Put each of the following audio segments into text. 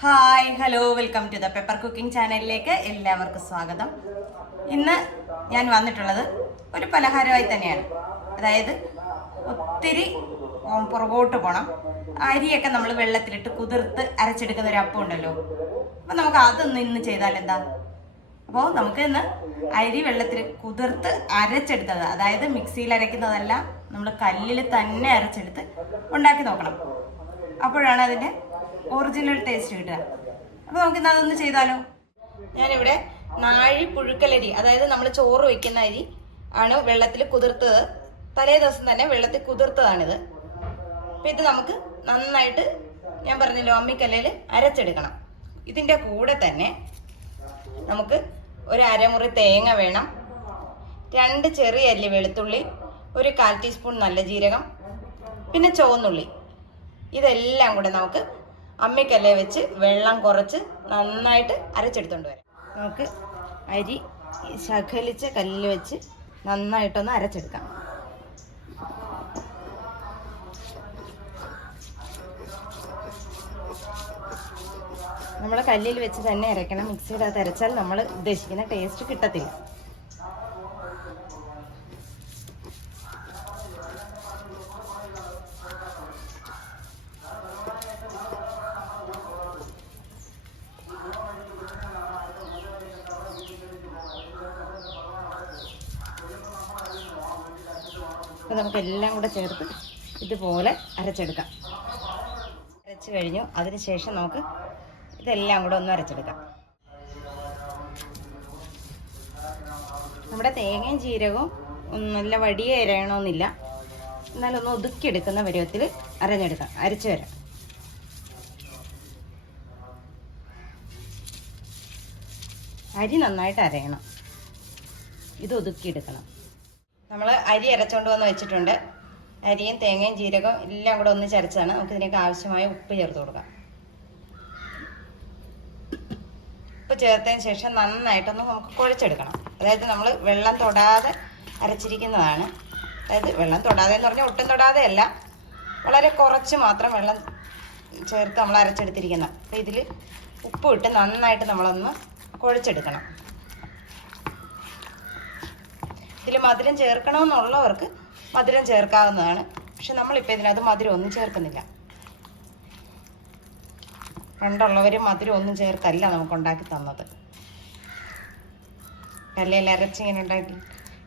Hi hello welcome to the pepper cooking ചാനലിലേക്ക് എല്ലാവർക്കും സ്വാഗതം. ഇന്ന് ഞാൻ വന്നിട്ടുള്ളത് ഒരു പലഹാരമായി തന്നെയാണ്. അതായത് ഒത്തിരി പുറകോട്ട് പോകണം അരിയൊക്കെ നമ്മൾ വെള്ളത്തിലിട്ട് കുതിർത്ത് അരച്ചെടുക്കുന്ന ഒരു അപ്പം ഉണ്ടല്ലോ. അപ്പം നമുക്ക് അതൊന്ന് ഇന്ന് ചെയ്താൽ എന്താ? അപ്പോൾ നമുക്ക് ഇന്ന് അരി വെള്ളത്തിൽ കുതിർത്ത് അരച്ചെടുത്തത് അതായത് മിക്സിയിൽ അരയ്ക്കുന്നതല്ല നമ്മൾ കല്ലിൽ തന്നെ അരച്ചെടുത്ത് ഉണ്ടാക്കി നോക്കണം. അപ്പോഴാണ് അതിന്റെ ഒറിജിനൽ ടേസ്റ്റ് കിട്ടുക. അപ്പോൾ നമുക്ക് ഇന്ന് അതൊന്ന് ചെയ്താലോ? ഞാനിവിടെ നാഴി പുഴുക്കലരി അതായത് നമ്മൾ ചോറ് വയ്ക്കുന്ന അരി ആണ് വെള്ളത്തിൽ കുതിർത്തത്. തലേ ദിവസം തന്നെ വെള്ളത്തിൽ കുതിർത്തതാണിത്. അപ്പം ഇത് നമുക്ക് നന്നായിട്ട് ഞാൻ പറഞ്ഞല്ലോ അമ്മിക്കല്ലിൽ അരച്ചെടുക്കണം. ഇതിന്റെ കൂടെ തന്നെ നമുക്ക് ഒരു അരമുറി തേങ്ങ വേണം. രണ്ട് ചെറിയ അല്ലി വെളുത്തുള്ളി ഒരു കാൽ ടീസ്പൂൺ നല്ല ജീരകം പിന്നെ ചുവന്നുള്ളി. ഇതെല്ലാം കൂടെ നമുക്ക് അമ്മിക്കല്ലേ വെച്ച് വെള്ളം കുറച്ച് നന്നായിട്ട് അരച്ചെടുത്തോണ്ട് വരാം. നമുക്ക് അരി ശകലിച്ച കല്ലിൽ വെച്ച് നന്നായിട്ടൊന്ന് അരച്ചെടുക്കാം. നമ്മൾ കല്ലിൽ വെച്ച് തന്നെ അരയ്ക്കണം മിക്സിയുടെ അകത്ത് അരച്ചാൽ നമ്മൾ ഉദ്ദേശിക്കുന്ന ടേസ്റ്റ് കിട്ടത്തില്ല. അപ്പോൾ നമുക്ക് എല്ലാം കൂടെ ചേർത്ത് ഇതുപോലെ അരച്ചെടുക്കാം. അരച്ച് കഴിഞ്ഞു. അതിനുശേഷം നമുക്ക് ഇതെല്ലാം കൂടെ ഒന്ന് അരച്ചെടുക്കാം. നമ്മുടെ തേങ്ങയും ജീരകവും നല്ല വടിയെ അരയണമെന്നില്ല എന്നാലും ഒന്ന് ഒതുക്കിയെടുക്കുന്ന പരുവത്തിൽ അരഞ്ഞെടുക്കാം. അരച്ചു വരാം. അരി നന്നായിട്ട് അരയണം. ഇത് ഒതുക്കിയെടുക്കണം. നമ്മൾ അരി അരച്ചുകൊണ്ട് വന്ന് വെച്ചിട്ടുണ്ട്. അരിയും തേങ്ങയും ജീരകവും എല്ലാം കൂടെ ഒന്ന് ചരച്ചാണ് നമുക്ക് ഇതിനൊക്കെ ആവശ്യമായ ഉപ്പ് ചേർത്ത് കൊടുക്കാം. ഉപ്പ് ചേർത്തതിന് ശേഷം നന്നായിട്ടൊന്ന് നമുക്ക് കുഴച്ചെടുക്കണം. അതായത് നമ്മൾ വെള്ളം തൊടാതെ അരച്ചിരിക്കുന്നതാണ്. അതായത് വെള്ളം തൊടാതെ എന്ന് പറഞ്ഞാൽ ഒട്ടും തൊടാതെ അല്ല വളരെ കുറച്ച് മാത്രം വെള്ളം ചേർത്ത് നമ്മൾ അരച്ചെടുത്തിരിക്കുന്നത്. അപ്പോൾ ഇതിൽ ഉപ്പ് ഇട്ട് നന്നായിട്ട് നമ്മളൊന്ന് കുഴച്ചെടുക്കണം. ഇതിൽ മധുരം ചേർക്കണമെന്നുള്ളവർക്ക് മധുരം ചേർക്കാവുന്നതാണ്. പക്ഷെ നമ്മളിപ്പോൾ ഇതിനകത്ത് മധുരം ഒന്നും ചേർക്കുന്നില്ല. പണ്ടുള്ളവർ മധുരം ഒന്നും ചേർക്കല്ല നമുക്ക് ഉണ്ടാക്കി തന്നത്. കല്ലയിൽ അരച്ചിങ്ങനെ ഉണ്ടാക്കി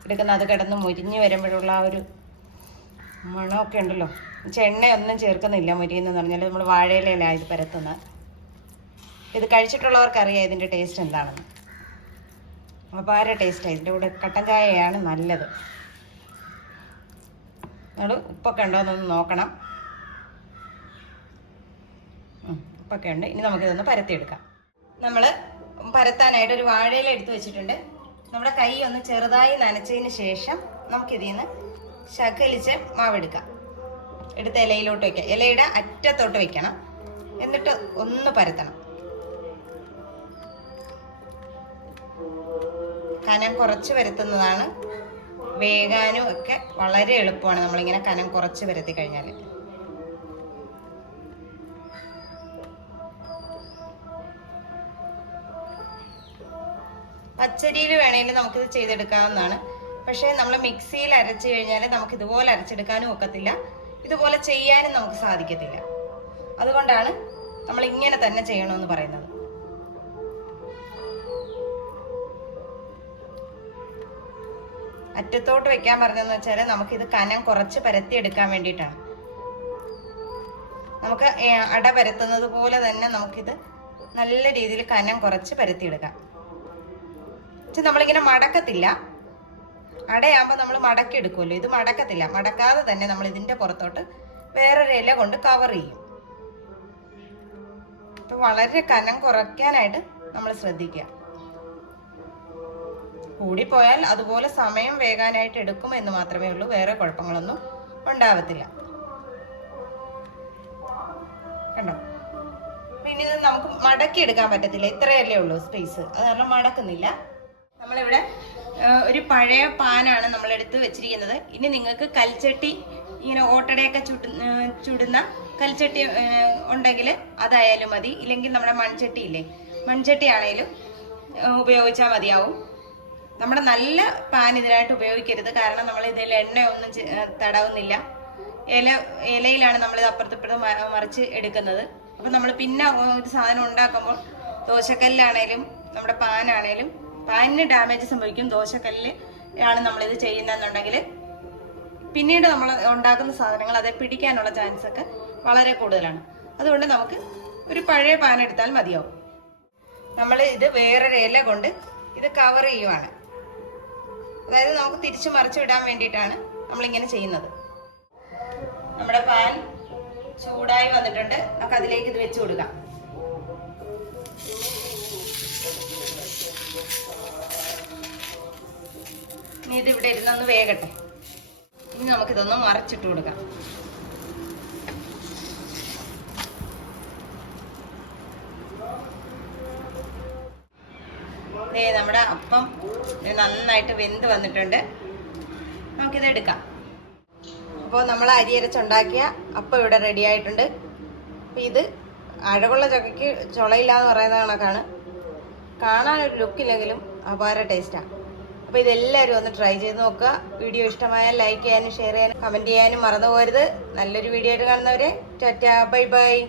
എടുക്കുന്ന അത് കിടന്ന് മുരിഞ്ഞ് വരുമ്പോഴുള്ള ആ ഒരു മണമൊക്കെ ഉണ്ടല്ലോ. എണ്ണയൊന്നും ചേർക്കുന്നില്ല മുരിയെന്ന് പറഞ്ഞാൽ നമ്മൾ വാഴയിലയിലാണ് ഇത് പരത്തുന്നത്. ഇത് കഴിച്ചിട്ടുള്ളവർക്കറിയാം ഇതിന്റെ ടേസ്റ്റ് എന്താണെന്ന്. അപാര ടേസ്റ്റാണ് ഇതിന്റെ കൂടെ കട്ടൻ ചായയാണ് നല്ലത്. നിങ്ങൾ ഉപ്പൊക്കെ ഉണ്ടോ എന്നൊന്ന് നോക്കണം. ഉപ്പൊക്കെ ഉണ്ട്. ഇനി നമുക്കിതൊന്ന് പരത്തിയെടുക്കാം. നമ്മൾ പരത്താനായിട്ട് ഒരു വാഴയില എടുത്തു വെച്ചിട്ടുണ്ട്. നമ്മുടെ കൈ ഒന്ന് ചെറുതായി നനച്ചതിന് ശേഷം നമുക്കിതിൽ നിന്ന് ശകലിച്ച് മാവെടുക്കാം. എടുത്ത് ഇലയിലോട്ട് വയ്ക്കാം ഇലയുടെ അറ്റത്തോട്ട് വയ്ക്കണം എന്നിട്ട് ഒന്ന് പരത്തണം. കനം കുറച്ച് വരുത്തുന്നതാണ്. വേകാനും ഒക്കെ വളരെ എളുപ്പമാണ് നമ്മളിങ്ങനെ കനം കുറച്ച് വരുത്തി കഴിഞ്ഞാൽ പച്ചരിയിൽ വേണമെങ്കിൽ നമുക്കിത് ചെയ്തെടുക്കാവുന്നതാണ്. പക്ഷേ നമ്മൾ മിക്സിയിൽ അരച്ചു കഴിഞ്ഞാൽ നമുക്ക് ഇതുപോലെ അരച്ചെടുക്കാനും ഒക്കത്തില്ല. ഇതുപോലെ ചെയ്യാനും നമുക്ക് സാധിക്കത്തില്ല. അതുകൊണ്ടാണ് നമ്മൾ ഇങ്ങനെ തന്നെ ചെയ്യണമെന്ന് പറയുന്നത്. അറ്റത്തോട്ട് വെക്കാൻ പറഞ്ഞതെന്ന് വെച്ചാൽ നമുക്കിത് കനം കുറച്ച് പരത്തി എടുക്കാൻ വേണ്ടിയിട്ടാണ്. നമുക്ക് അട പരത്തുന്നത് പോലെ തന്നെ നമുക്കിത് നല്ല രീതിയിൽ കനം കുറച്ച് പരത്തിയെടുക്കാം പക്ഷെ നമ്മളിങ്ങനെ മടക്കത്തില്ല. അടയാകുമ്പോൾ നമ്മൾ മടക്കി എടുക്കുമല്ലോ. ഇത് മടക്കത്തില്ല. മടക്കാതെ തന്നെ നമ്മൾ ഇതിന്റെ പുറത്തോട്ട് വേറൊരു ഇല കൊണ്ട് കവർ ചെയ്യും. അപ്പം വളരെ കനം കുറയ്ക്കാനായിട്ട് നമ്മൾ ശ്രദ്ധിക്കുക. കൂടിപ്പോയാൽ അതുപോലെ സമയം വേകാനായിട്ട് എടുക്കും എന്ന് മാത്രമേ ഉള്ളൂ. വേറെ കുഴപ്പങ്ങളൊന്നും ഉണ്ടാവത്തില്ല. കണ്ടോ? പിന്നെ ഇത് നമുക്ക് മടക്കി എടുക്കാൻ പറ്റത്തില്ല. ഇത്രയല്ലേ ഉള്ളൂ സ്പേസ് അത് കാരണം മടക്കുന്നില്ല. നമ്മളിവിടെ ഒരു പഴയ പാനാണ് നമ്മളെടുത്ത് വെച്ചിരിക്കുന്നത്. ഇനി നിങ്ങൾക്ക് കൽച്ചട്ടി ഇങ്ങനെ ഓട്ടടയൊക്കെ ചുട്ട ചുടുന്ന കൽച്ചട്ടി ഉണ്ടെങ്കിൽ അതായാലും മതി. ഇല്ലെങ്കിൽ നമ്മുടെ മൺചട്ടി ഇല്ലേ മൺചട്ടി ആണെങ്കിലും ഉപയോഗിച്ചാൽ മതിയാവും. നമ്മുടെ നല്ല പാൻ ഇതിനായിട്ട് ഉപയോഗിക്കരുത്. കാരണം നമ്മൾ ഇതിൽ എണ്ണയൊന്നും തടവുന്നില്ല. ഇല ഇലയിലാണ് നമ്മൾ അപ്പുറത്തിപ്പുറത്ത് മറിച്ച് എടുക്കുന്നത്. അപ്പം നമ്മൾ പിന്നെ ഒരു സാധനം ഉണ്ടാക്കുമ്പോൾ ദോശക്കല്ലാണേലും നമ്മുടെ പാനാണേലും പാനിന് ഡാമേജ് സംഭവിക്കും. ദോശക്കല്ലിൽ ആണ് നമ്മളിത് ചെയ്യുന്നതെന്നുണ്ടെങ്കിൽ പിന്നീട് നമ്മൾ ഉണ്ടാക്കുന്ന സാധനങ്ങൾ അതെ പിടിക്കാനുള്ള ചാൻസ് ഒക്കെ വളരെ കൂടുതലാണ്. അതുകൊണ്ട് നമുക്ക് ഒരു പഴയ പാൻ എടുത്താൽ മതിയാവും. നമ്മൾ ഇത് വേറൊരു ഇല കൊണ്ട് ഇത് കവർ ചെയ്യുവാണ്. അതായത് നമുക്ക് തിരിച്ചു മറിച്ചു വിടാൻ വേണ്ടിയിട്ടാണ് നമ്മളിങ്ങനെ ചെയ്യുന്നത്. നമ്മുടെ പാൻ ചൂടായി വന്നിട്ടുണ്ട്. നമുക്ക് അതിലേക്ക് ഇത് വെച്ച് കൊടുക്കാം. ഇനി ഇത് ഇവിടെ ഇരുന്നൊന്ന് വേഗട്ടെ ഇനി നമുക്കിതൊന്ന് മറിച്ചിട്ട് കൊടുക്കാം. നമ്മുടെ അപ്പം നന്നായിട്ട് വെന്ത് വന്നിട്ടുണ്ട്. നമുക്കിത് എടുക്കാം. അപ്പോൾ നമ്മൾ അരി അരച്ചുണ്ടാക്കിയ അപ്പം ഇവിടെ റെഡി ആയിട്ടുണ്ട്. അപ്പോൾ ഇത് അഴകുള്ള ചക്കയ്ക്ക് ചുളയില്ലാന്ന് പറയുന്ന കണക്കാണ്. കാണാനൊരു ലുക്കില്ലെങ്കിലും അപാര ടേസ്റ്റാണ് അപ്പോൾ ഇതെല്ലാവരും ഒന്ന് ട്രൈ ചെയ്ത് നോക്കുക. വീഡിയോ ഇഷ്ടമായാൽ ലൈക്ക് ചെയ്യാനും ഷെയർ ചെയ്യാനും കമന്റ് ചെയ്യാനും മറന്നു പോകരുത്. നല്ലൊരു വീഡിയോ ആയിട്ട് കാണുന്നവരെ ടാറ്റാ ബൈ ബൈ.